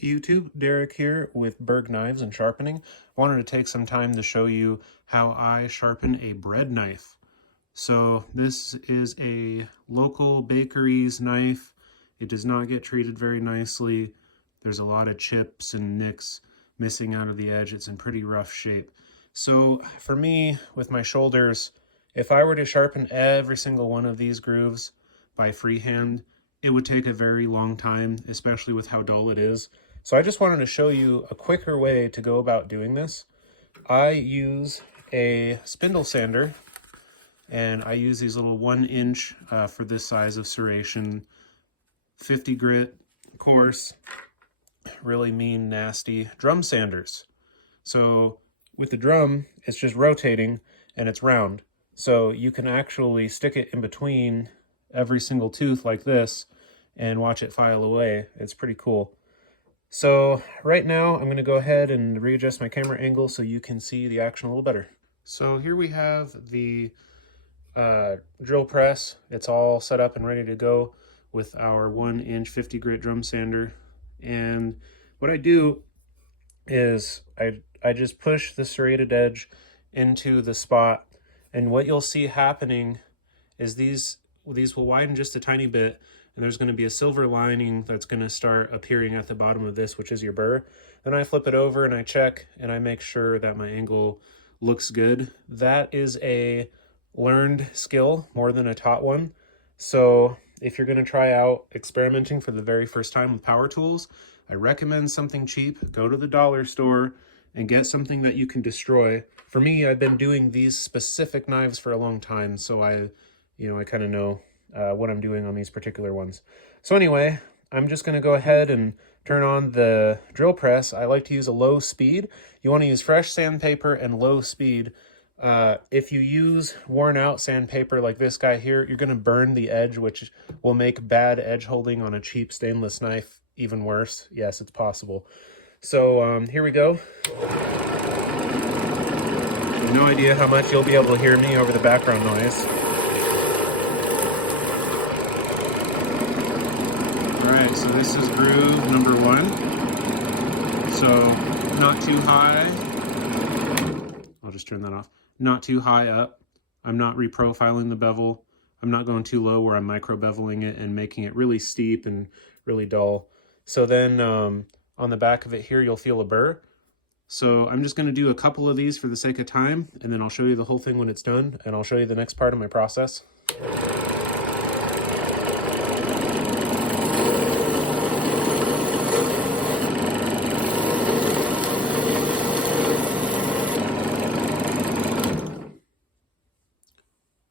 YouTube, Derek here with Berg Knives and Sharpening. Wanted to take some time to show you how I sharpen a bread knife. So this is a local bakery's knife. It does not get treated very nicely. There's a lot of chips and nicks missing out of the edge. It's in pretty rough shape. So for me, with my shoulders, if I were to sharpen every single one of these grooves by freehand, it would take a very long time, especially with how dull it is. So I just wanted to show you a quicker way to go about doing this. I use a spindle sander, and I use these little 1-inch for this size of serration, 50 grit, coarse, really mean, nasty drum sanders. So with the drum, it's just rotating and it's round. So you can actually stick it in between every single tooth like this and watch it file away. It's pretty cool. So right now I'm going to go ahead and readjust my camera angle so you can see the action a little better. So here we have the drill press. It's all set up and ready to go with our 1-inch 50 grit drum sander. And what I do is I just push the serrated edge into the spot, and what you'll see happening is these will widen just a tiny bit, and there's going to be a silver lining that's going to start appearing at the bottom of this, which is your burr. Then I flip it over and I check and I make sure that my angle looks good. That is a learned skill more than a taught one. So if you're going to try out experimenting for the very first time with power tools, I recommend something cheap. Go to the dollar store and get something that you can destroy. For me, I've been doing these specific knives for a long time, so I kind of know what I'm doing on these particular ones. So anyway, I'm just going to go ahead and turn on the drill press. I like to use a low speed. You want to use fresh sandpaper and low speed. If you use worn out sandpaper like this guy here, you're going to burn the edge, which will make bad edge holding on a cheap stainless knife even worse. Yes, it's possible. So here we go. No idea how much you'll be able to hear me over the background noise. Alright, so this is groove number 1. So not too high. I'll just turn that off. Not too high up. I'm not reprofiling the bevel. I'm not going too low where I'm micro beveling it and making it really steep and really dull. So then on the back of it here, you'll feel a burr. So I'm just going to do a couple of these for the sake of time, and then I'll show you the whole thing when it's done, and I'll show you the next part of my process.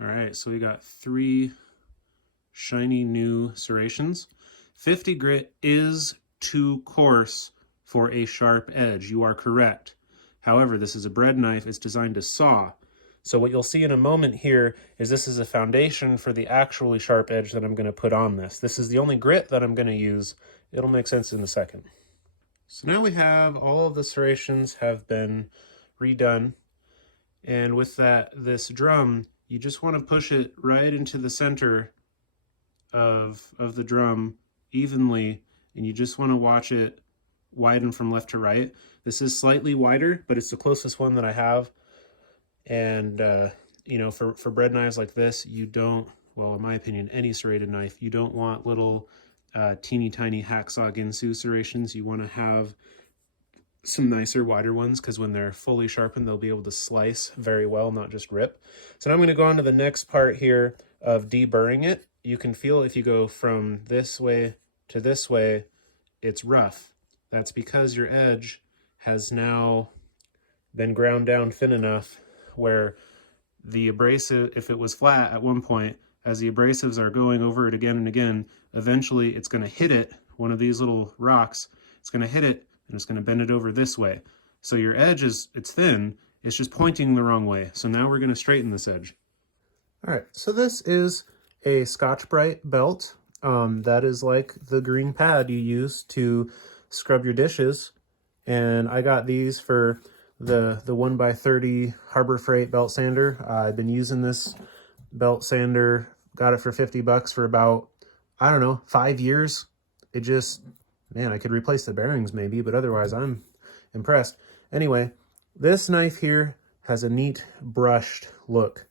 All right, so we got 3 shiny new serrations. 50 grit is too coarse for a sharp edge. You are correct. However, this is a bread knife. It's designed to saw. So what you'll see in a moment here is this is a foundation for the actually sharp edge that I'm going to put on this. This is the only grit that I'm going to use. It'll make sense in a second. So now we have all of the serrations have been redone. And with this drum, you just want to push it right into the center of the drum evenly, and you just want to watch it widen from left to right. This is slightly wider, but it's the closest one that I have. And for bread knives like this, you don't, well, in my opinion, any serrated knife, you don't want little teeny tiny hacksaw Ginsu serrations. You want to have some nicer, wider ones, because when they're fully sharpened, they'll be able to slice very well, not just rip. So now I'm going to go on to the next part here of deburring it. You can feel if you go from this way to this way, it's rough. That's because your edge has now been ground down thin enough where the abrasive, if it was flat at one point, as the abrasives are going over it again and again, eventually it's going to hit it, one of these little rocks, it's going to hit it and it's going to bend it over this way. So your edge it's thin, it's just pointing the wrong way. So now we're going to straighten this edge. All right, so this is a Scotch-Brite belt. That is like the green pad you use to scrub your dishes. And I got these for the 1x30 Harbor Freight belt sander. I've been using this belt sander, got it for $50 for about, I don't know, 5 years. It just Man, I could replace the bearings maybe, but otherwise I'm impressed. Anyway, this knife here has a neat brushed look.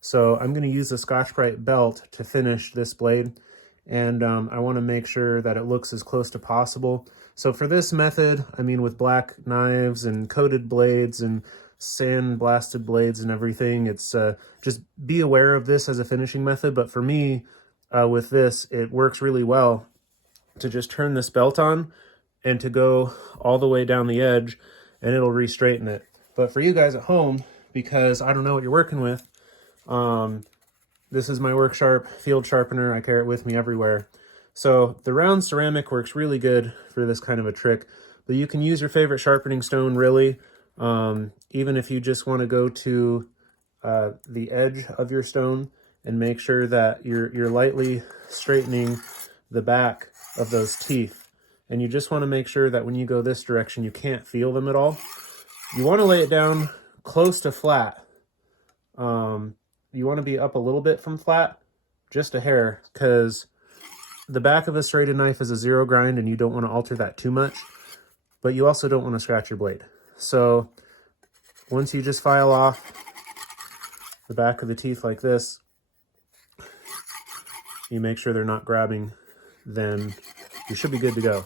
So I'm going to use the Scotch-Brite belt to finish this blade, and I want to make sure that it looks as close to possible. So for this method, I mean, with black knives and coated blades and sand-blasted blades and everything, it's just be aware of this as a finishing method. But for me, with this, it works really well to just turn this belt on and to go all the way down the edge, and it'll re-straighten it. But for you guys at home, because I don't know what you're working with, this is my Work Sharp field sharpener. I carry it with me everywhere. So the round ceramic works really good for this kind of a trick, but you can use your favorite sharpening stone really. Even if you just want to go to the edge of your stone and make sure that you're lightly straightening the back of those teeth. And you just want to make sure that when you go this direction, you can't feel them at all. You want to lay it down close to flat. You want to be up a little bit from flat, just a hair, because the back of a serrated knife is a zero grind and you don't want to alter that too much, but you also don't want to scratch your blade. So once you just file off the back of the teeth like this, you make sure they're not grabbing, then you should be good to go.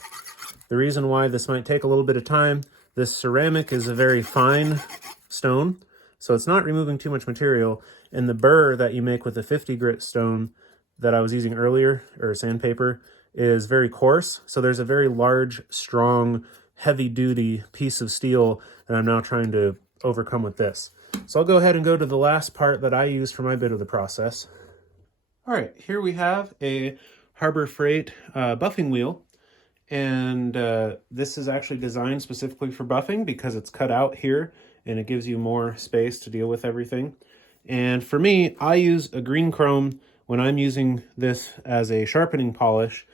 The reason why this might take a little bit of time, this ceramic is a very fine stone, so it's not removing too much material, and the burr that you make with the 50 grit stone that I was using earlier, or sandpaper, is very coarse, so there's a very large, strong, heavy-duty piece of steel that I'm now trying to overcome with this. So I'll go ahead and go to the last part that I use for my bit of the process. All right, here we have a Harbor Freight buffing wheel, and this is actually designed specifically for buffing because it's cut out here and it gives you more space to deal with everything. And for me, I use a green chrome when I'm using this as a sharpening polish.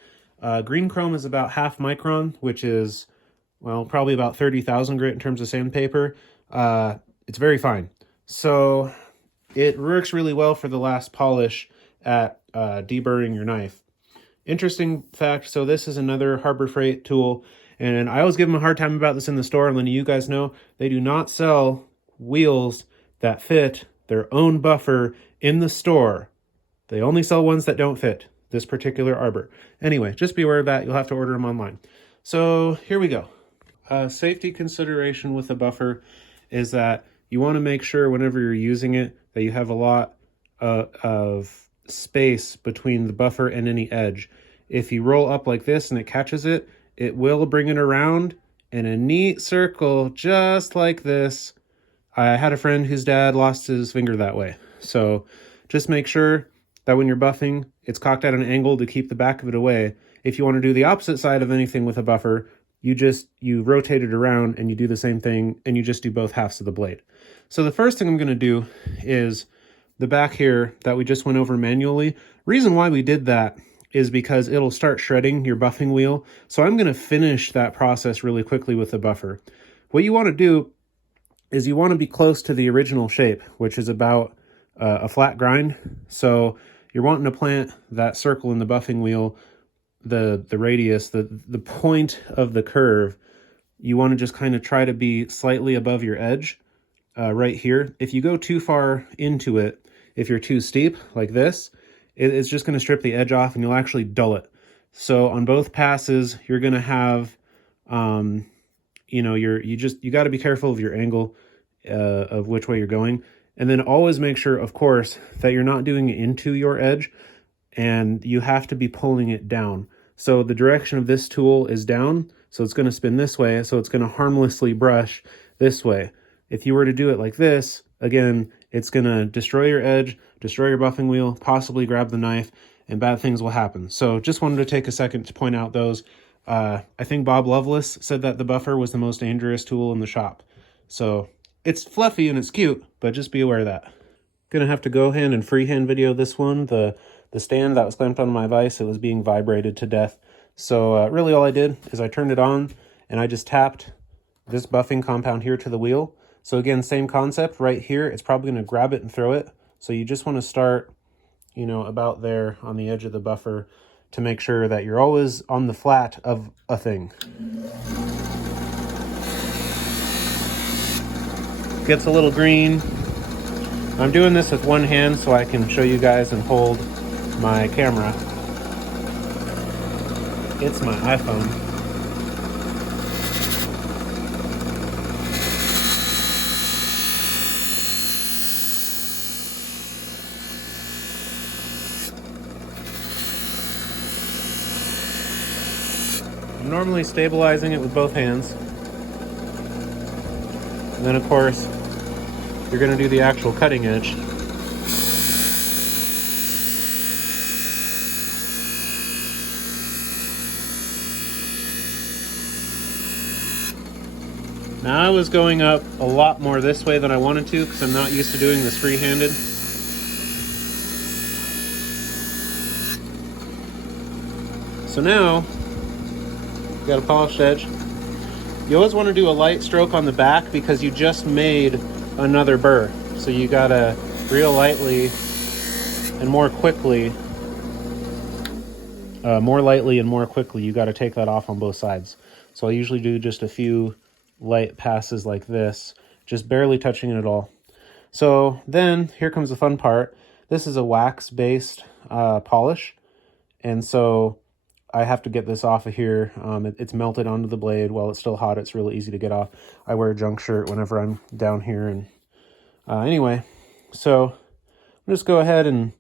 Green chrome is about 0.5 micron, which is, well, probably about 30,000 grit in terms of sandpaper. It's very fine. So it works really well for the last polish at deburring your knife. Interesting fact, so this is another Harbor Freight tool, and I always give them a hard time about this in the store, and letting you guys know, they do not sell wheels that fit their own buffer in the store. They only sell ones that don't fit this particular arbor. Anyway, just be aware of that. You'll have to order them online. So here we go. Safety consideration with a buffer is that you want to make sure whenever you're using it that you have a lot of space between the buffer and any edge. If you roll up like this and it catches it, it will bring it around in a neat circle just like this. I had a friend whose dad lost his finger that way. So just make sure that when you're buffing, it's cocked at an angle to keep the back of it away. If you want to do the opposite side of anything with a buffer, you rotate it around and you do the same thing, and you just do both halves of the blade. So the first thing I'm going to do is the back here that we just went over manually. Reason why we did that is because it'll start shredding your buffing wheel. So I'm going to finish that process really quickly with the buffer. What you want to do is you want to be close to the original shape, which is about a flat grind. So you're wanting to plant that circle in the buffing wheel, the radius, the point of the curve. You want to just kind of try to be slightly above your edge right here. If you go too far into it, if you're too steep like this, it's just going to strip the edge off and you'll actually dull it. So on both passes, you're going to have, you got to be careful of your angle of which way you're going. And then always make sure, of course, that you're not doing it into your edge, and you have to be pulling it down. So the direction of this tool is down, so it's going to spin this way, so it's going to harmlessly brush this way. If you were to do it like this, again, it's going to destroy your edge, destroy your buffing wheel, possibly grab the knife, and bad things will happen. So just wanted to take a second to point out those. I think Bob Lovelace said that the buffer was the most dangerous tool in the shop. So it's fluffy and it's cute, but just be aware of that. Gonna have to go ahead and freehand video this one. The stand that was clamped on my vise, it was being vibrated to death. So really all I did is I turned it on and I just tapped this buffing compound here to the wheel. So again, same concept right here. It's probably gonna grab it and throw it. So you just wanna start, about there on the edge of the buffer. to make sure that you're always on the flat of a thing. Gets a little green. I'm doing this with one hand so I can show you guys and hold my camera. It's my iPhone. I'm normally stabilizing it with both hands. And then of course, you're going to do the actual cutting edge. Now I was going up a lot more this way than I wanted to because I'm not used to doing this free-handed. So now, got a polished edge. You always want to do a light stroke on the back because you just made another burr. So you gotta real lightly and more quickly, you gotta take that off on both sides. So I usually do just a few light passes like this, just barely touching it at all. So then here comes the fun part. This is a wax-based polish, and so I have to get this off of here. It's melted onto the blade while it's still hot. It's really easy to get off. I wear a junk shirt whenever I'm down here. And anyway, so just go ahead and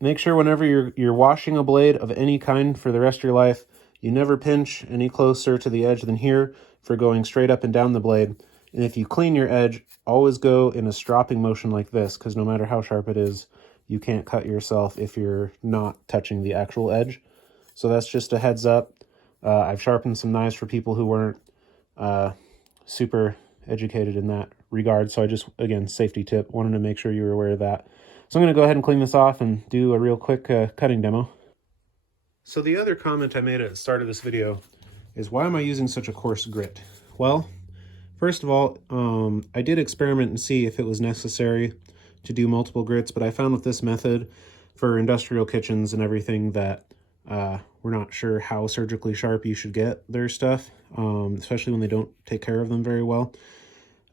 make sure whenever you're washing a blade of any kind for the rest of your life, you never pinch any closer to the edge than here for going straight up and down the blade. And if you clean your edge, always go in a stropping motion like this, because no matter how sharp it is, you can't cut yourself if you're not touching the actual edge. So that's just a heads up. I've sharpened some knives for people who weren't super educated in that regard. So I just, again, safety tip, wanted to make sure you were aware of that. So I'm going to go ahead and clean this off and do a real quick cutting demo. So the other comment I made at the start of this video is, why am I using such a coarse grit? Well, first of all, I did experiment and see if it was necessary to do multiple grits, but I found with this method for industrial kitchens and everything that we're not sure how surgically sharp you should get their stuff, especially when they don't take care of them very well.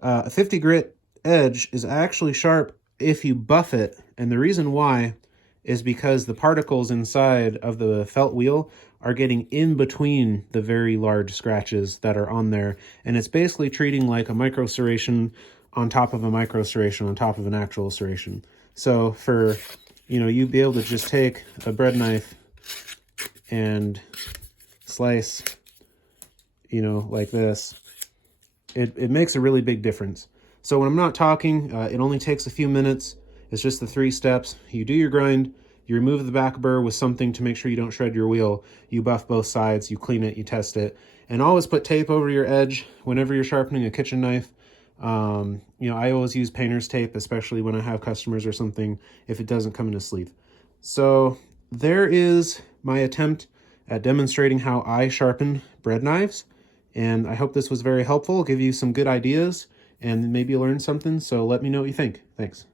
A 50 grit edge is actually sharp if you buff it, and the reason why is because the particles inside of the felt wheel are getting in between the very large scratches that are on there, and it's basically treating like a micro serration on top of a micro serration on top of an actual serration. So for, you be able to just take a bread knife and slice, like this, it makes a really big difference. So when I'm not talking, it only takes a few minutes. It's just the 3 steps. You do your grind, you remove the back burr with something to make sure you don't shred your wheel, you buff both sides, you clean it, you test it, and always put tape over your edge whenever you're sharpening a kitchen knife. I always use painter's tape, especially when I have customers or something, if it doesn't come in a sleeve. So there is my attempt at demonstrating how I sharpen bread knives, and I hope this was very helpful, give you some good ideas, and maybe you learned something. So let me know what you think. Thanks.